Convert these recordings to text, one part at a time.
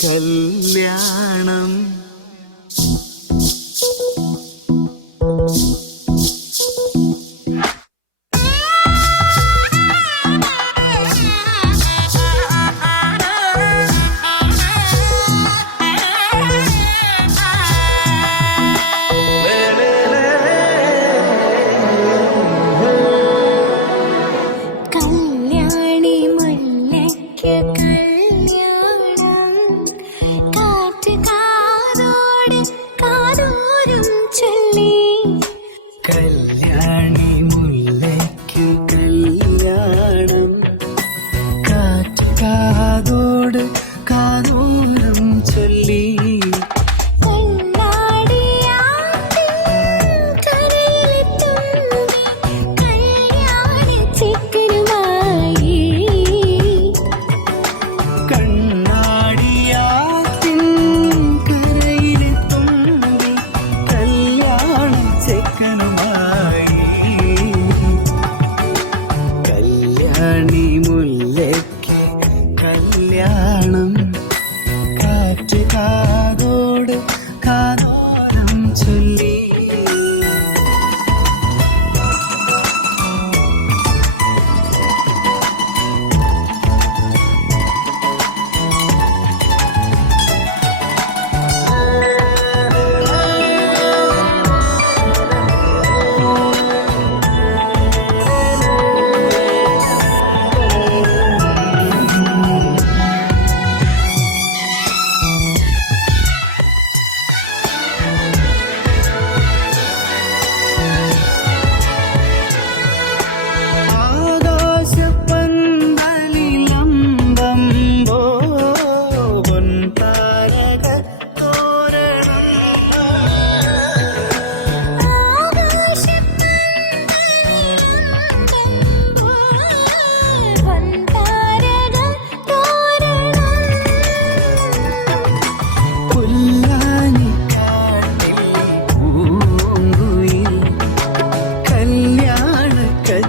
കല്യാണം சொல்லி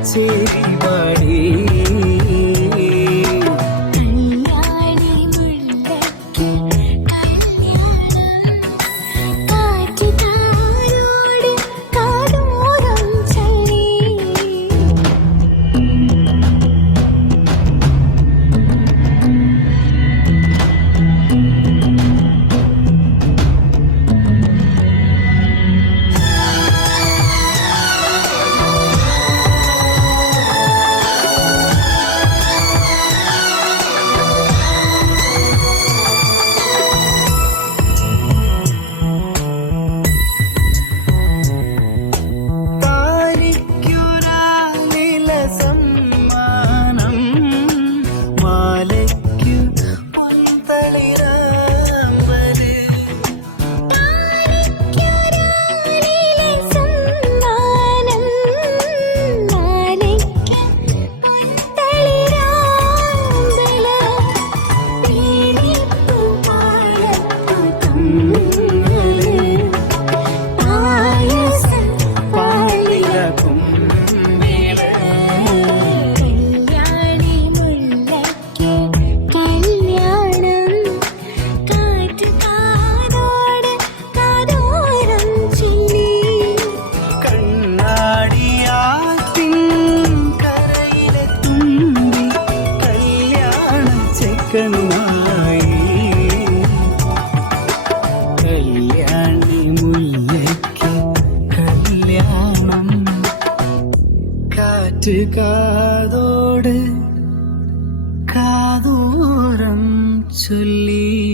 কাছে বাড়ি കാതോടെ മുല്ലയ്ക്ക് കാതോരം ചൊല്ലി